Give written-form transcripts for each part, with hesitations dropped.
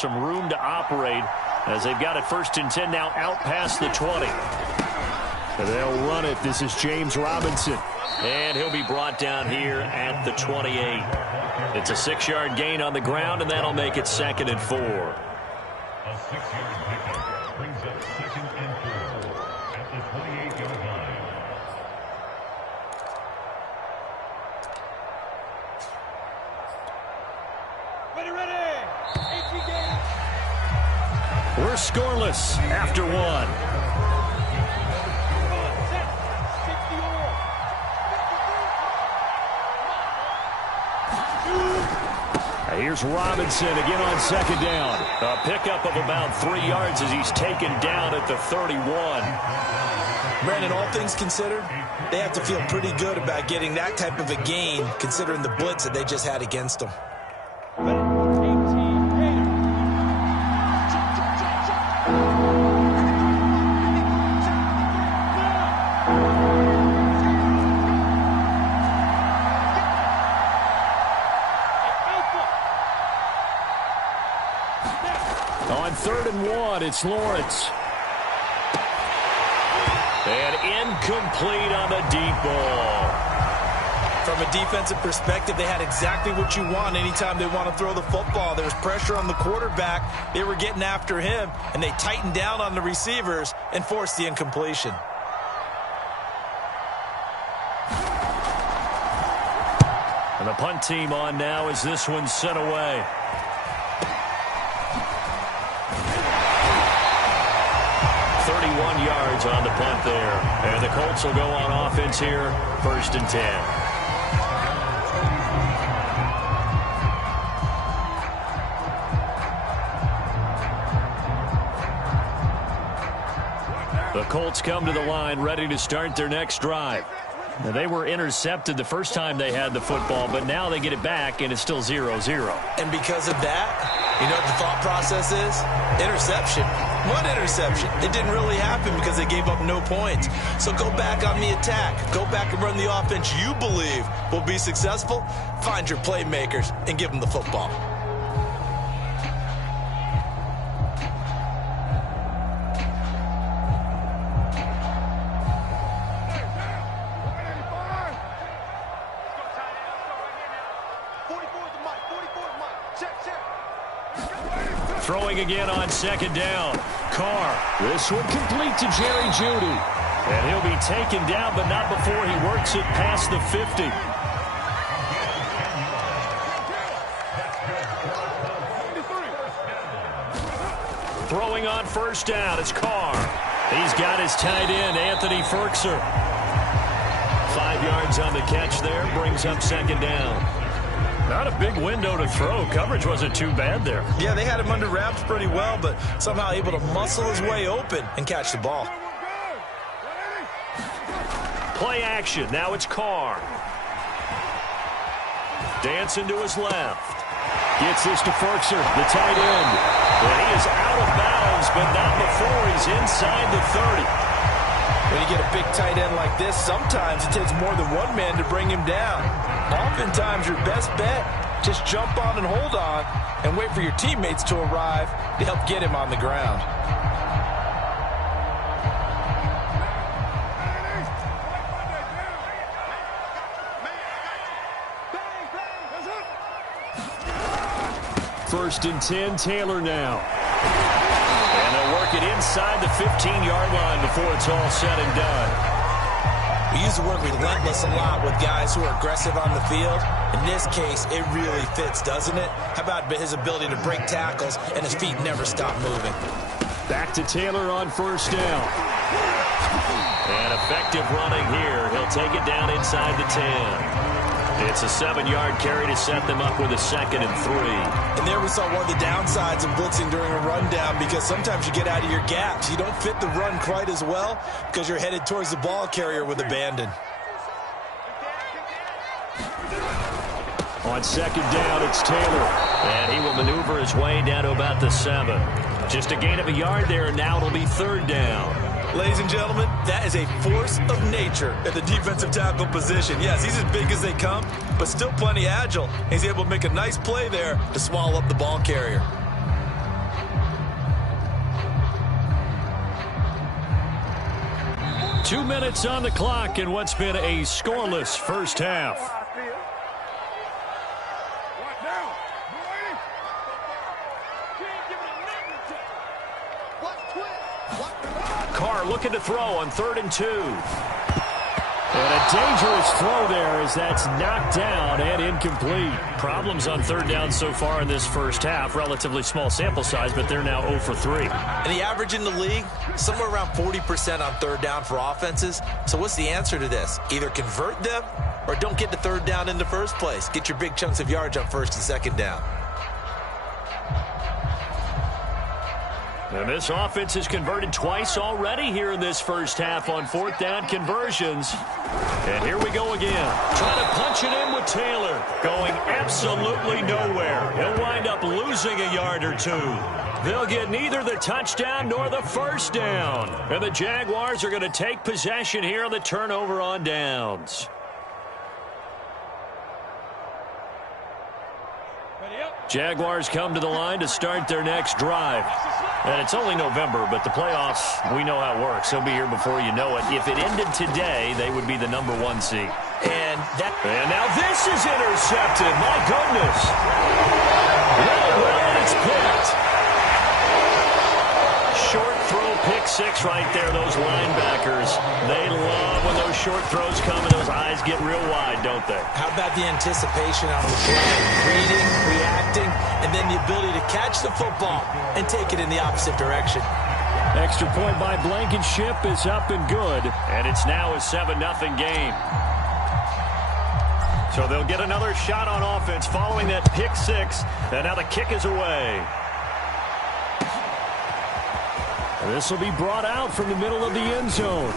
some room to operate as they've got it 1st and 10 now out past the 20. They'll run it. This is James Robinson. And he'll be brought down here at the 28. It's a 6-yard gain on the ground, and that'll make it 2nd and 4. A 6-yard pickup brings up 2nd and 4 at the 28-yard line. Ready. We're scoreless after 1. Here's Robinson again on 2nd down. A pickup of about 3 yards as he's taken down at the 31. Brandon, all things considered, they have to feel pretty good about getting that type of a gain considering the blitz that they just had against them. On 3rd and 1, it's Lawrence. And incomplete on the deep ball. From a defensive perspective, they had exactly what you want anytime they want to throw the football. There was pressure on the quarterback. They were getting after him, and they tightened down on the receivers and forced the incompletion. And the punt team on now as this one's sent away. Yards on the punt there. And the Colts will go on offense here, 1st and 10. The Colts come to the line ready to start their next drive. Now, they were intercepted the first time they had the football, but now they get it back, and it's still 0-0. And because of that, you know what the thought process is? Interception. One interception. It didn't really happen because they gave up no points. So go back on the attack. Go back and run the offense you believe will be successful. Find your playmakers and give them the football. Throwing again on 2nd down. Carr. This one complete to Jerry Jeudy. And he'll be taken down, but not before he works it past the 50. Throwing on 1st down. It's Carr. He's got his tight end, Anthony Ferkser. 5 yards on the catch there. Brings up 2nd down. Not a big window to throw. Coverage wasn't too bad there. Yeah, they had him under wraps pretty well, but somehow able to muscle his way open and catch the ball. Play action. Now it's Carr. Dancing to his left. Gets this to Ferkser, the tight end. And he is out of bounds, but not before he's inside the 30. When you get a big tight end like this, sometimes it takes more than one man to bring him down. Oftentimes, your best bet, just jump on and hold on and wait for your teammates to arrive to help get him on the ground. First and 10, Taylor now. And they'll work it inside the 15-yard line before it's all said and done. We use the word relentless a lot with guys who are aggressive on the field. In this case, it really fits, doesn't it? How about his ability to break tackles and his feet never stop moving? Back to Taylor on 1st down. And effective running here. He'll take it down inside the 10. It's a 7-yard carry to set them up with a 2nd and 3. And there we saw one of the downsides of blitzing during a rundown, because sometimes you get out of your gaps. You don't fit the run quite as well because you're headed towards the ball carrier with abandon. On 2nd down, it's Taylor. And he will maneuver his way down to about the 7. Just a gain of a yard there, and now it'll be 3rd down. Ladies and gentlemen, that is a force of nature at the defensive tackle position. Yes, he's as big as they come, but still plenty agile. He's able to make a nice play there to swallow up the ball carrier. 2 minutes on the clock in what's been a scoreless first half. Carr looking to throw on 3rd and 2. And a dangerous throw there as that's knocked down and incomplete. Problems on 3rd down so far in this first half. Relatively small sample size, but they're now 0 for 3. And the average in the league, somewhere around 40% on 3rd down for offenses. So what's the answer to this? Either convert them or don't get to 3rd down in the first place. Get your big chunks of yards on 1st and 2nd down. And this offense has converted twice already here in this first half on 4th down conversions. And here we go again. Trying to punch it in with Taylor. Going absolutely nowhere. He'll wind up losing a yard or 2. They'll get neither the touchdown nor the first down. And the Jaguars are going to take possession here on the turnover on downs. Jaguars come to the line to start their next drive. And it's only November, but the playoffs, we know how it works. They'll be here before you know it. If it ended today, they would be the #1 seed. And now this is intercepted. My goodness. Well, it's picked. Short throw, pick 6 right there. Those linebackers, they love when those short throws come and those eyes get real wide, don't they? How about the anticipation on the play? Reading, reacting, and then the ability to catch the football and take it in the opposite direction. Extra point by Blankenship is up and good. And it's now a 7-0 game. So they'll get another shot on offense following that pick 6. And now the kick is away. This will be brought out from the middle of the end zone.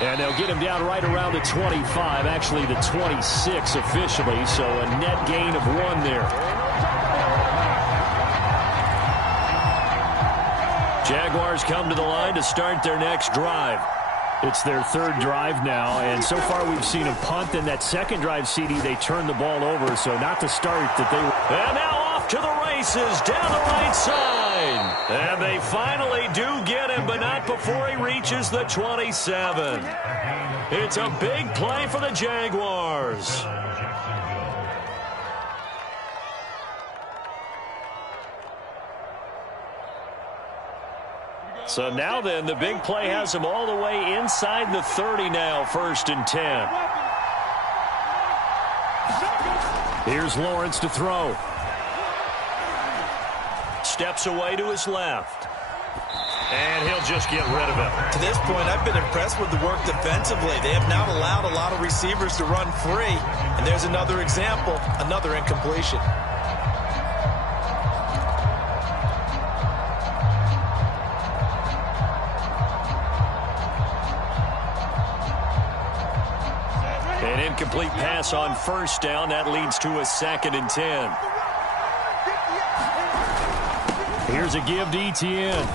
And they'll get him down right around the 25, actually the 26 officially, so a net gain of 1 there. Jaguars come to the line to start their next drive. It's their 3rd drive now, and so far we've seen a punt. In that 2nd drive, CD, they turned the ball over, so not the start that they were. And now off to the races down the right side. And they finally do get him, but not before he reaches the 27. It's a big play for the Jaguars. So now then, the big play has him all the way inside the 30 now, 1st and 10. Here's Lawrence to throw. Steps away to his left. And he'll just get rid of it. To this point, I've been impressed with the work defensively. They have not allowed a lot of receivers to run free. And there's another example, another incompletion. An incomplete pass on 1st down. That leads to a 2nd and 10. Here's a give to Etienne.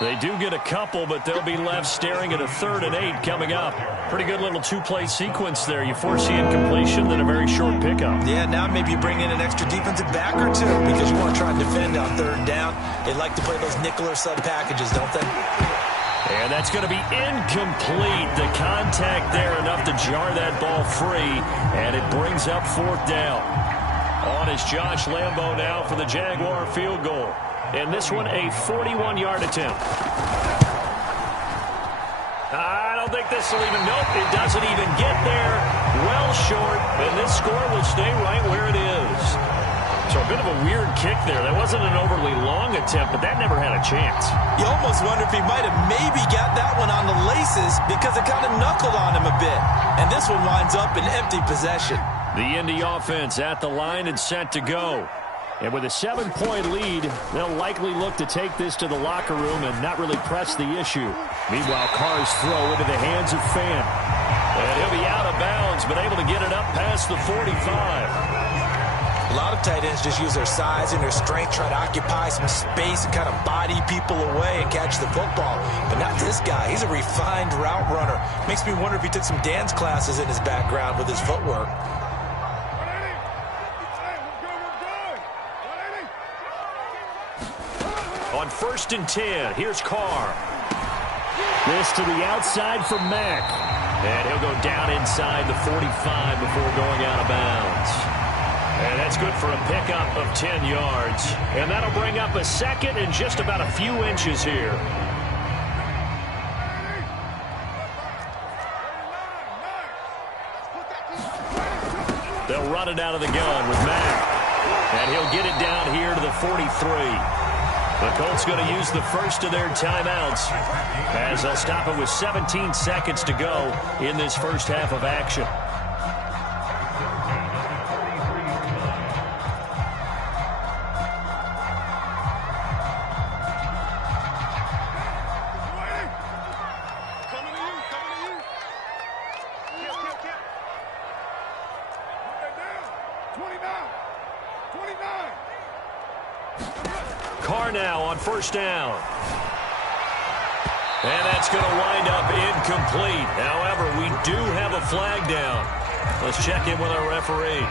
They do get a couple, but they'll be left staring at a 3rd and 8 coming up. Pretty good little 2-play sequence there. You force the incompletion, then a very short pickup. Yeah, now maybe you bring in an extra defensive back or 2 because you want to try and defend on 3rd down. They like to play those nickel or sub packages, don't they? And that's going to be incomplete. The contact there enough to jar that ball free, and it brings up 4th down. On is Josh Lambo now for the Jaguar field goal. And this one a 41-yard attempt. I don't think this will even, nope, it doesn't even get there. Well short, and this score will stay right where it is. So a bit of a weird kick there. That wasn't an overly long attempt, but that never had a chance. You almost wonder if he might have maybe got that one on the laces because it kind of knuckled on him a bit. And this one winds up in empty possession. The Indy offense at the line and set to go. And with a 7-point lead, they'll likely look to take this to the locker room and not really press the issue. Meanwhile, Carr's throw into the hands of Fan. And he'll be out of bounds, but able to get it up past the 45. A lot of tight ends just use their size and their strength, try to occupy some space and kind of body people away and catch the football. But not this guy. He's a refined route runner. Makes me wonder if he took some dance classes in his background with his footwork. On 1st and 10, here's Carr. This to the outside for Mack. And he'll go down inside the 45 before going out of bounds. And that's good for a pickup of 10 yards. And that'll bring up a second and just about a few inches here. They'll run it out of the gun with Mack. And he'll get it down here to the 43. The Colts going to use the first of their timeouts as they'll stop it with 17 seconds to go in this first half of action. Carr now on first down. And that's going to wind up incomplete. However, we do have a flag down. Let's check in with our referee.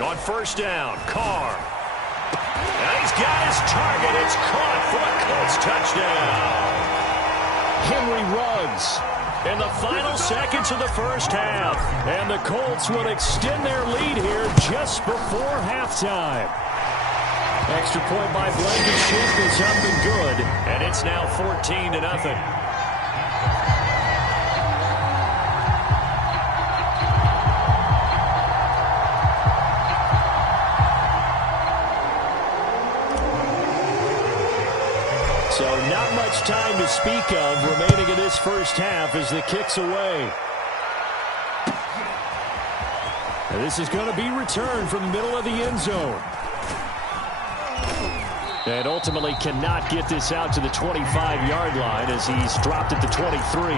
On first down, Carr. And he's got his target. It's caught for a Colts touchdown. Henry runs in the final seconds of the first half. And the Colts will extend their lead here just before halftime. Extra point by Blankenship is up and good. And it's now 14-0. So not much time to speak of remaining in this first half as the kick's away. And this is going to be returned from the middle of the end zone. And ultimately cannot get this out to the 25-yard line as he's dropped at the 23.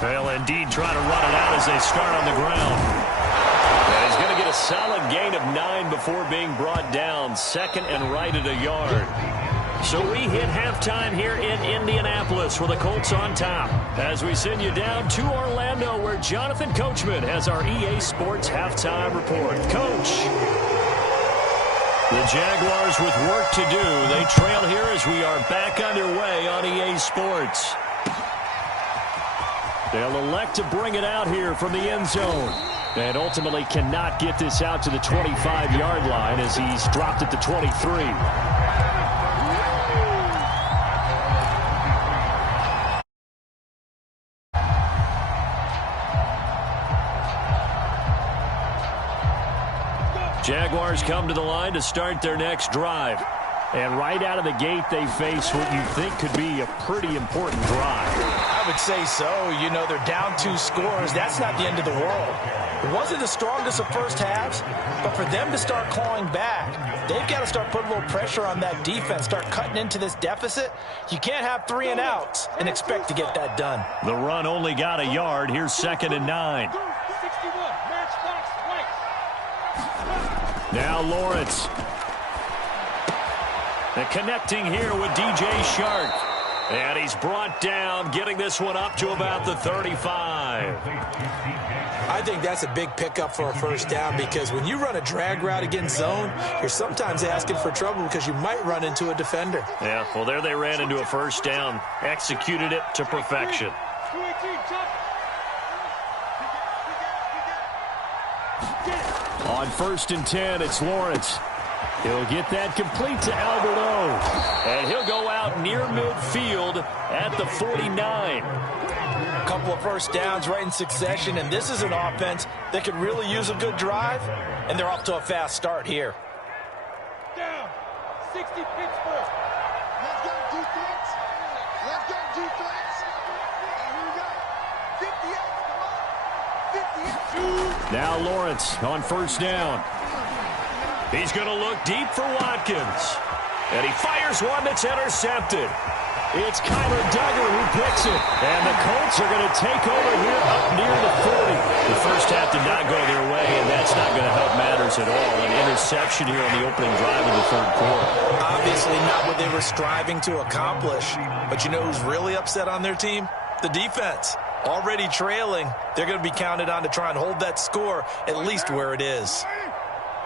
They'll indeed try to run it out as they start on the ground. And he's going to get a solid gain of 9 before being brought down. Second and right at a yard. So we hit halftime here in Indianapolis with the Colts on top. As we send you down to Orlando where Jonathan Coachman has our EA Sports halftime report. Coach. The Jaguars with work to do. They trail here as we are back underway on EA Sports. They'll elect to bring it out here from the end zone. And ultimately cannot get this out to the 25-yard line as he's dropped at the 23. Jaguars come to the line to start their next drive. And right out of the gate, they face what you think could be a pretty important drive. I would say so. You know, they're down 2 scores. That's not the end of the world. It wasn't the strongest of first halves, but for them to start clawing back, they've got to start putting a little pressure on that defense, start cutting into this deficit. You can't have 3 and outs and expect to get that done. The run only got a yard. Here's 2nd and 9. 61, matchbox right. Now Lawrence. And connecting here with DJ Shark. And he's brought down, getting this one up to about the 35. I think that's a big pickup for a first down because when you run a drag route against zone, you're sometimes asking for trouble because you might run into a defender. Yeah, well, there they ran into a first down. Executed it to perfection. On 1st and 10, it's Lawrence. He'll get that complete to Albert O. And he'll go out near midfield at the 49. A couple of first downs right in succession, and this is an offense that could really use a good drive, and they're off to a fast start here. Down. 60 Pittsburgh. Let's go defense. Let's go defense. And here we go. 50 Now Lawrence on first down. He's going to look deep for Watkins. And he fires one that's intercepted. It's Kyler Duggar who picks it. And the Colts are going to take over here up near the 40. The first half did not go their way, and that's not going to help matters at all. An interception here on the opening drive of the third quarter. Obviously not what they were striving to accomplish. But you know who's really upset on their team? The defense. Already trailing. They're going to be counted on to try and hold that score at least where it is.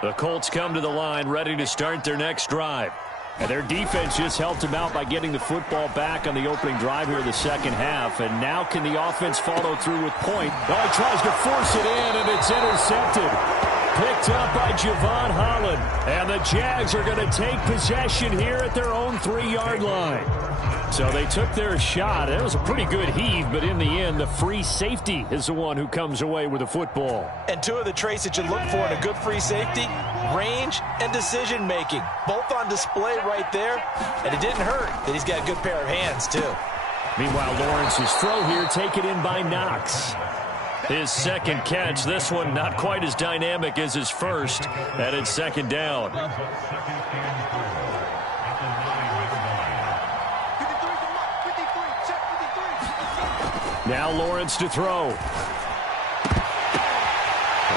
The Colts come to the line ready to start their next drive. And their defense just helped them out by getting the football back on the opening drive here in the second half. And now can the offense follow through with point? Oh, he tries to force it in, and it's intercepted. Picked up by Javon Holland. And the Jags are going to take possession here at their own 3-yard line. So they took their shot. It was a pretty good heave, but in the end, the free safety is the one who comes away with the football. And two of the traits that you look for in a good free safety, range and decision-making. Both on display right there, and it didn't hurt that he's got a good pair of hands, too. Meanwhile, Lawrence's throw here taken in by Knox. His second catch, this one not quite as dynamic as his first, and it's second down. Now Lawrence to throw.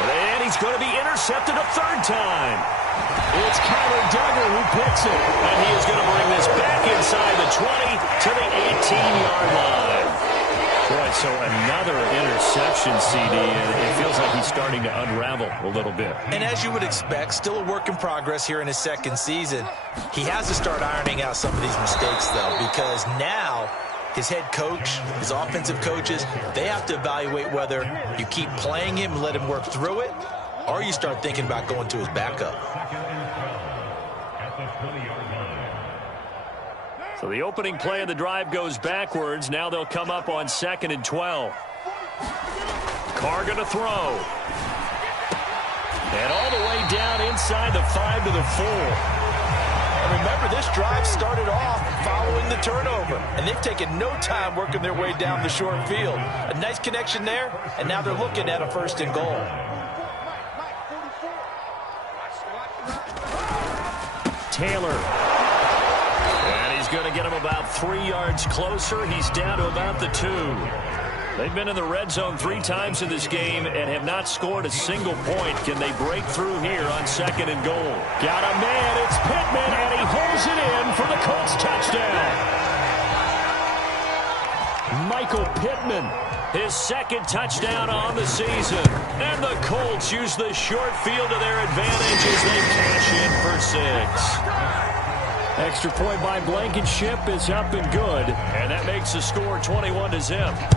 And he's going to be intercepted a third time. It's Kyler Duggar who picks it. And he is going to bring this back inside the 20 to the 18-yard line. Boy, so another interception, CD, and it feels like he's starting to unravel a little bit. And as you would expect, still a work in progress here in his second season. He has to start ironing out some of these mistakes, though, because now his head coach, his offensive coaches, they have to evaluate whether you keep playing him and let him work through it, or you start thinking about going to his backup. So the opening play of the drive goes backwards. Now they'll come up on 2nd and 12. Carr going to throw. And all the way down inside the 5 to the 4. And remember, this drive started off following the turnover, and they've taken no time working their way down the short field. A nice connection there, and now they're looking at a 1st and goal. Taylor. And he's going to get him about 3 yards closer. He's down to about the 2. They've been in the red zone 3 times in this game and have not scored a single point. Can they break through here on 2nd and goal? Got a man. It's Pittman, and he holds it in for the Colts touchdown. Michael Pittman, his 2nd touchdown on the season. And the Colts use the short field to their advantage as they cash in for 6. Extra point by Blankenship is up and good. And that makes the score 21-0.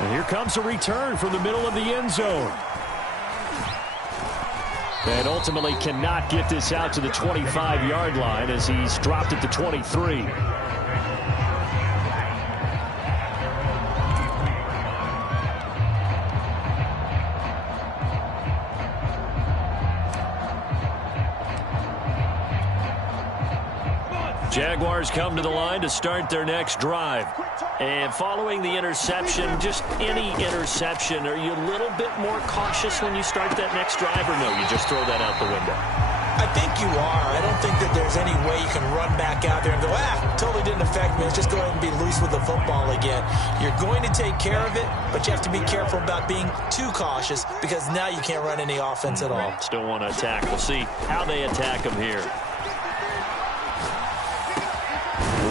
And here comes a return from the middle of the end zone. And ultimately cannot get this out to the 25-yard line as he's dropped at the 23. Jaguars come to the line to start their next drive. And following the interception, just any interception, are you a little bit more cautious when you start that next drive, or no, you just throw that out the window? I think you are. I don't think that there's any way you can run back out there and go, totally didn't affect me. Let's just go ahead and be loose with the football again. You're going to take care of it, but you have to be careful about being too cautious because now you can't run any offense at all. Still want to attack. We'll see how they attack him here.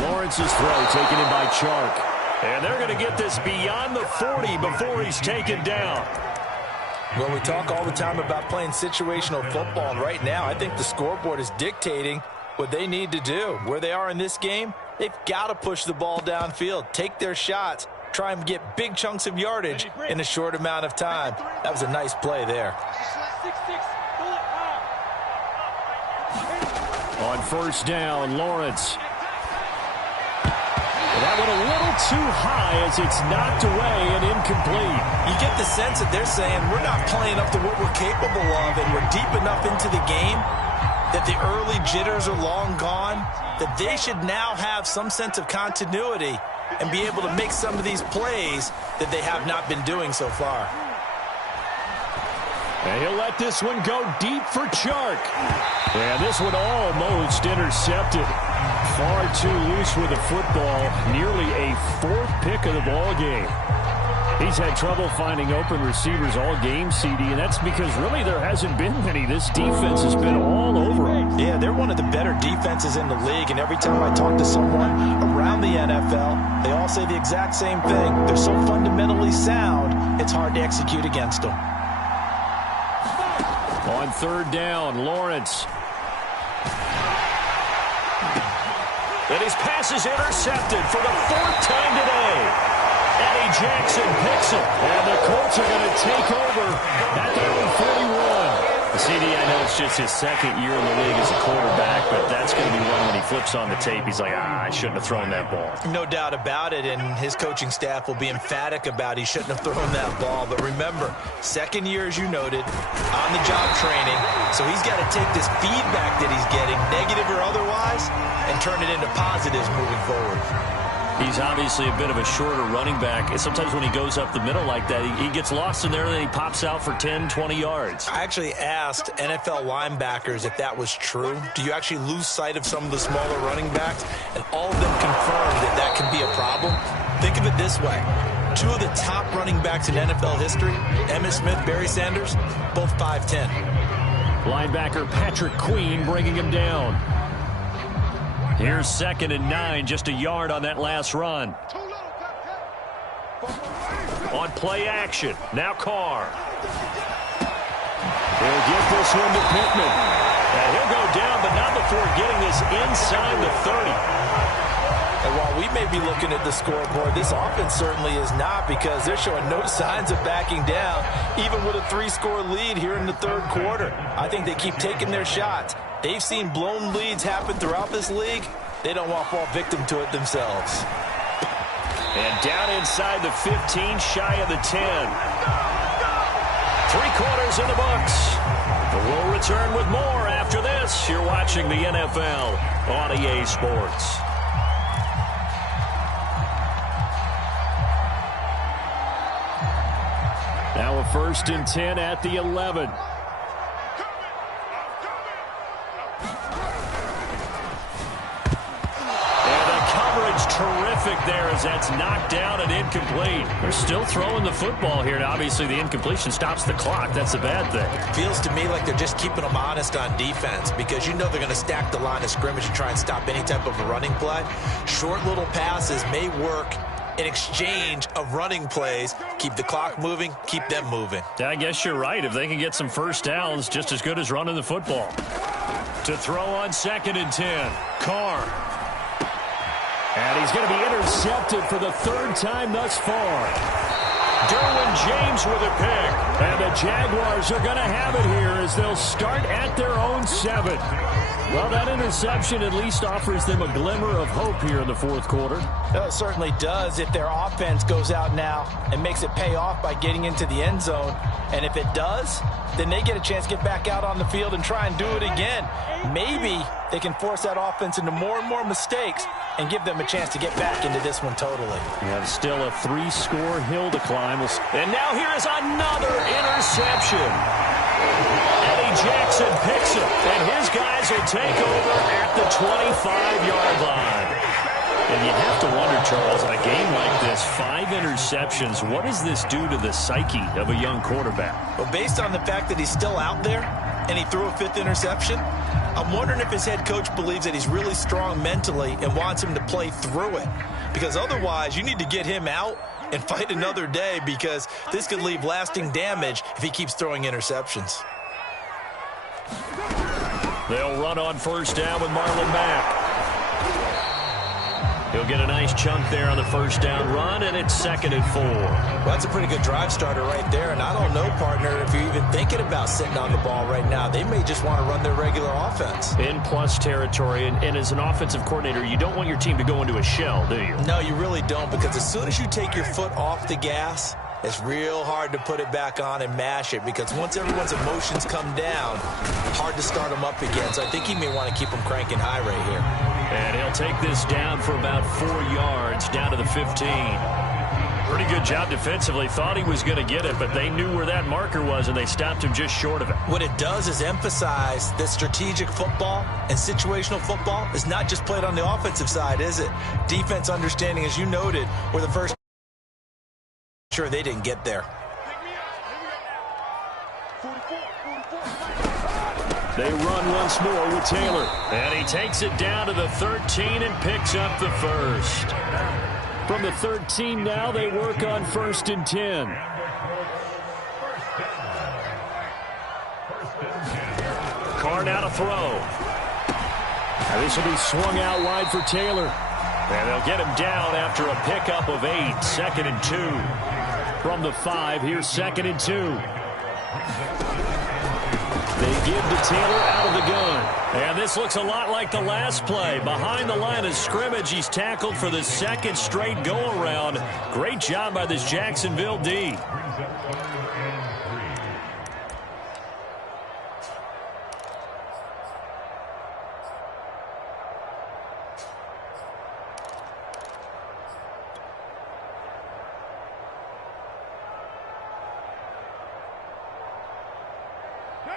Lawrence's throw taken in by Chark. And they're going to get this beyond the 40 before he's taken down. Well, we talk all the time about playing situational football, and right now I think the scoreboard is dictating what they need to do. Where they are in this game, they've got to push the ball downfield, take their shots, try and get big chunks of yardage in a short amount of time. That was a nice play there. On first down, Lawrence. That went a little too high as it's knocked away and incomplete. You get the sense that they're saying we're not playing up to what we're capable of, and we're deep enough into the game that the early jitters are long gone, that they should now have some sense of continuity and be able to make some of these plays that they have not been doing so far. And he'll let this one go deep for Chark. And this one almost intercepted. Far too loose with the football. Nearly a 4th pick of the ball game. He's had trouble finding open receivers all game, CD, and that's because really there hasn't been many. This defense has been all over him. Yeah, they're one of the better defenses in the league, and every time I talk to someone around the NFL, they all say the exact same thing. They're so fundamentally sound, it's hard to execute against them. On 3rd down, Lawrence. And his pass is intercepted for the 4th time today. Eddie Jackson picks it. And the Colts are going to take over at their own 41. CD, I know it's just his 2nd year in the league as a quarterback, but that's going to be one when he flips on the tape. He's like, I shouldn't have thrown that ball. No doubt about it, and his coaching staff will be emphatic about he shouldn't have thrown that ball. But remember, 2nd year, as you noted, on-the-job training, so he's got to take this feedback that he's getting, negative or otherwise, and turn it into positives moving forward. He's obviously a bit of a shorter running back. Sometimes when he goes up the middle like that, he gets lost in there and then he pops out for 10, 20 yards. I actually asked NFL linebackers if that was true. Do you actually lose sight of some of the smaller running backs? And all of them confirmed that that can be a problem. Think of it this way. 2 of the top running backs in NFL history, Emmitt Smith, Barry Sanders, both 5'10". Linebacker Patrick Queen bringing him down. Here's 2nd and 9, just a yard on that last run. On play action, now Carr. He'll get this one to Pittman. And he'll go down, but not before getting this inside the 30. And while we may be looking at the scoreboard, this offense certainly is not, because they're showing no signs of backing down, even with a 3-score lead here in the 3rd quarter. I think they keep taking their shots. They've seen blown leads happen throughout this league. They don't want to fall victim to it themselves. And down inside the 15, shy of the 10. 3 quarters in the books. We'll return with more after this. You're watching the NFL on EA Sports. Now a 1st and 10 at the 11. Terrific there as that's knocked down and incomplete. They're still throwing the football here, and obviously the incompletion stops the clock. That's a bad thing. Feels to me like they're just keeping them honest on defense, because you know they're going to stack the line of scrimmage and try and stop any type of a running play. Short little passes may work in exchange of running plays. Keep the clock moving, keep them moving. I guess you're right. If they can get some 1st downs, just as good as running the football. To throw on 2nd and 10, Carr. And he's going to be intercepted for the 3rd time thus far. Derwin James with a pick. And the Jaguars are going to have it here as they'll start at their own 7. Well, that interception at least offers them a glimmer of hope here in the 4th quarter. It certainly does if their offense goes out now and makes it pay off by getting into the end zone. And if it does, then they get a chance to get back out on the field and try and do it again. Maybe they can force that offense into more and more mistakes and give them a chance to get back into this one totally. We have still a 3-score hill to climb. And now here is another interception. Eddie Jackson picks it, and his guys will take over at the 25-yard line. And you have to wonder, Charles, in a game like this, 5 interceptions, what does this do to the psyche of a young quarterback? Well, based on the fact that he's still out there and he threw a 5th interception, I'm wondering if his head coach believes that he's really strong mentally and wants him to play through it. Because otherwise, you need to get him out and fight another day, because this could leave lasting damage if he keeps throwing interceptions. They'll run on 1st down with Marlon Mack. He'll get a nice chunk there on the 1st down run, and it's 2nd and 4. Well, that's a pretty good drive starter right there, and I don't know, partner, if you're even thinking about sitting on the ball right now. They may just want to run their regular offense. In plus territory, and as an offensive coordinator, you don't want your team to go into a shell, do you? No, you really don't, because as soon as you take your foot off the gas, It's real hard to put it back on and mash it because once everyone's emotions come down, hard to start them up again. So I think he may want to keep them cranking high right here. And he'll take this down for about 4 yards, down to the 15. Pretty good job defensively. Thought he was going to get it, but they knew where that marker was, and they stopped him just short of it. What it does is emphasize that strategic football and situational football is not just played on the offensive side, is it? Defense understanding, as you noted, were the first. Sure, they didn't get there. They run once more with Taylor. And he takes it down to the 13 and picks up the first. From the 13 now, they work on 1st and 10. Carr now to throw. Now this will be swung out wide for Taylor. And they'll get him down after a pickup of 8. 2nd and 2. From the 5, here's 2nd and 2. They give to Taylor out of the gun. And this looks a lot like the last play. Behind the line of scrimmage, he's tackled for the 2nd straight go-around. Great job by this Jacksonville D.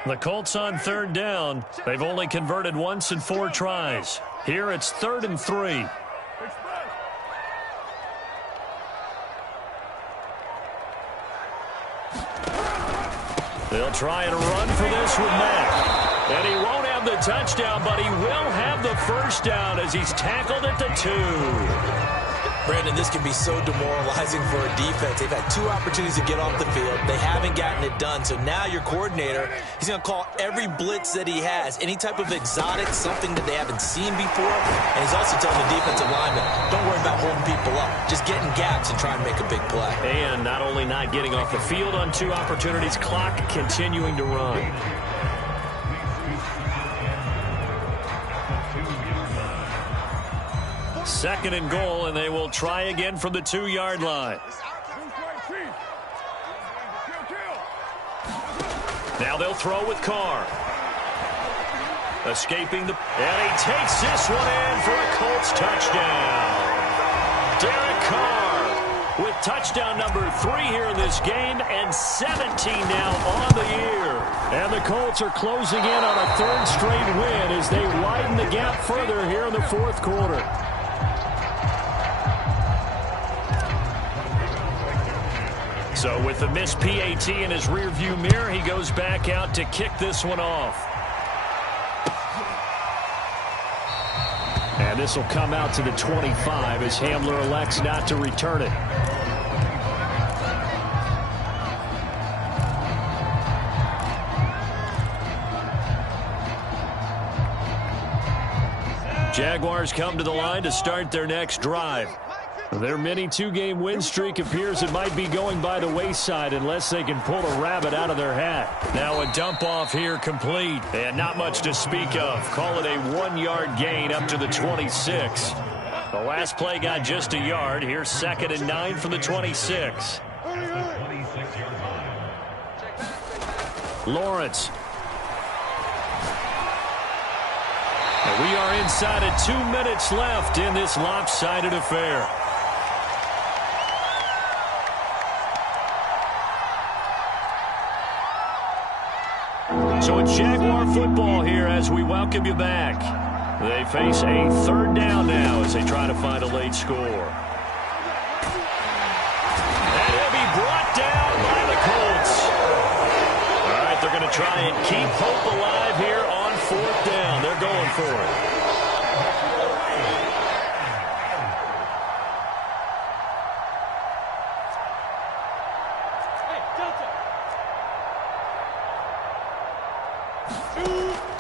The Colts on 3rd down. They've only converted once in 4 tries. Here it's 3rd and 3. They'll try and run for this with Mack. And he won't have the touchdown, but he will have the first down as he's tackled at the 2. Brandon, this can be so demoralizing for a defense. They've had 2 opportunities to get off the field. They haven't gotten it done. So now your coordinator, he's going to call every blitz that he has, any type of exotic, something that they haven't seen before. And he's also telling the defensive lineman, don't worry about holding people up. Just get in gaps and try and make a big play. And not only not getting off the field on 2 opportunities, clock continuing to run. Second and goal, and they will try again from the 2-yard line. Now they'll throw with Carr. Escaping the... And he takes this one in for a Colts touchdown. Derek Carr with touchdown number 3 here in this game, and 17 now on the year. And the Colts are closing in on a 3rd straight win as they widen the gap further here in the 4th quarter. So with the missed PAT in his rearview mirror, he goes back out to kick this one off. And this will come out to the 25 as Hamler elects not to return it. Jaguars come to the line to start their next drive. Their mini 2-game win streak appears it might be going by the wayside unless they can pull a rabbit out of their hat. Now a dump off here complete, and not much to speak of. Call it a 1-yard gain up to the 26. The last play got just a yard. Here's 2nd and 9 from the 26. Lawrence. And we are inside of 2 minutes left in this lopsided affair. So it's Jaguar football here as we welcome you back. They face a 3rd down now as they try to find a late score. And he'll be brought down by the Colts. All right, they're going to try and keep hope alive here on 4th down. They're going for it.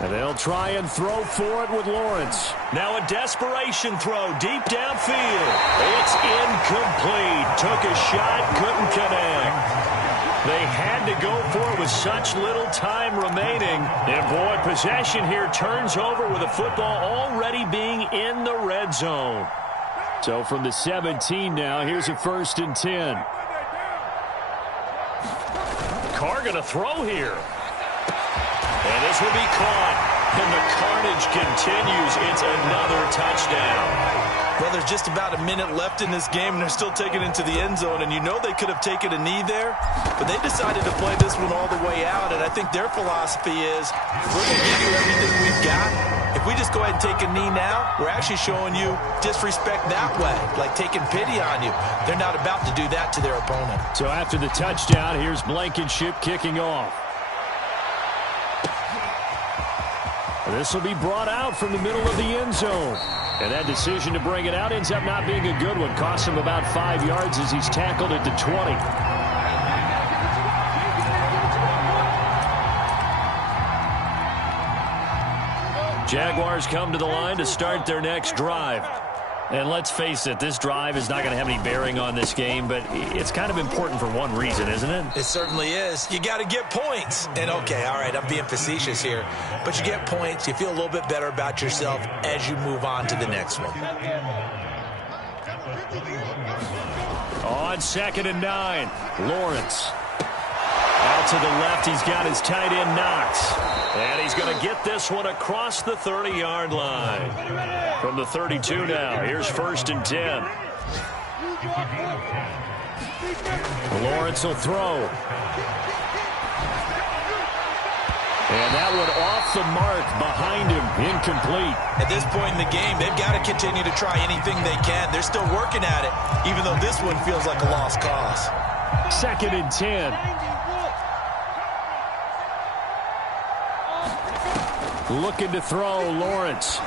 And they'll try and throw for it with Lawrence. Now a desperation throw deep downfield. It's incomplete. Took a shot, couldn't connect. They had to go for it with such little time remaining. And boy, possession here turns over with the football already being in the red zone. So from the 17 now, here's a 1st and 10. are going to throw here. And this will be caught. And the carnage continues. It's another touchdown. Well, there's just about a minute left in this game, and they're still taking it into the end zone. And you know they could have taken a knee there, but they decided to play this one all the way out. And I think their philosophy is, we're going to give you everything we've got. If we just go ahead and take a knee now, we're actually showing you disrespect that way, like taking pity on you. They're not about to do that to their opponent. So after the touchdown, here's Blankenship kicking off. This will be brought out from the middle of the end zone. And that decision to bring it out ends up not being a good one. Costs him about 5 yards as he's tackled at the 20. Jaguars come to the line to start their next drive. And let's face it, this drive is not going to have any bearing on this game, but it's kind of important for one reason, isn't it? It certainly is. You got to get points. And, okay, all right, I'm being facetious here, but you get points. You feel a little bit better about yourself as you move on to the next one. On 2nd and 9, Lawrence. Out to the left, he's got his tight end Knox. And he's going to get this one across the 30-yard line. From the 32 now, here's 1st and 10. Lawrence will throw. And that one off the mark behind him, incomplete. At this point in the game, they've got to continue to try anything they can. They're still working at it, even though this one feels like a lost cause. 2nd and 10. Looking to throw, Lawrence.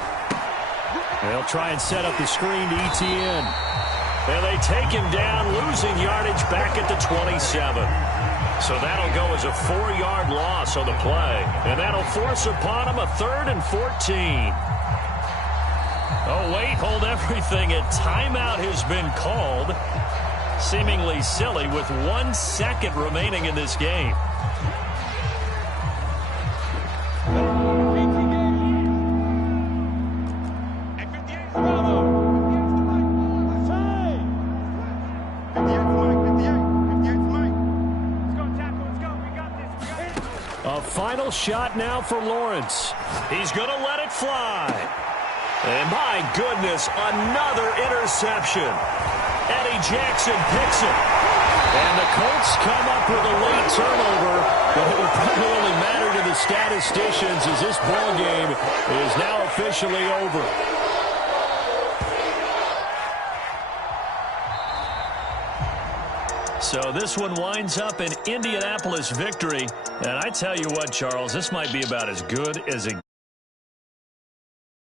They'll try and set up the screen to Etienne. And they take him down, losing yardage back at the 27. So that'll go as a 4-yard loss on the play. And that'll force upon him a 3rd and 14. Oh, wait, hold everything. A timeout has been called. Seemingly silly with 1 second remaining in this game. Final shot now for Lawrence. He's going to let it fly. And my goodness, another interception. Eddie Jackson picks it. And the Colts come up with a late turnover. But it will probably only matter to the statisticians as this ball game is now officially over. So this one winds up an Indianapolis victory. And I tell you what, Charles, this might be about as good as it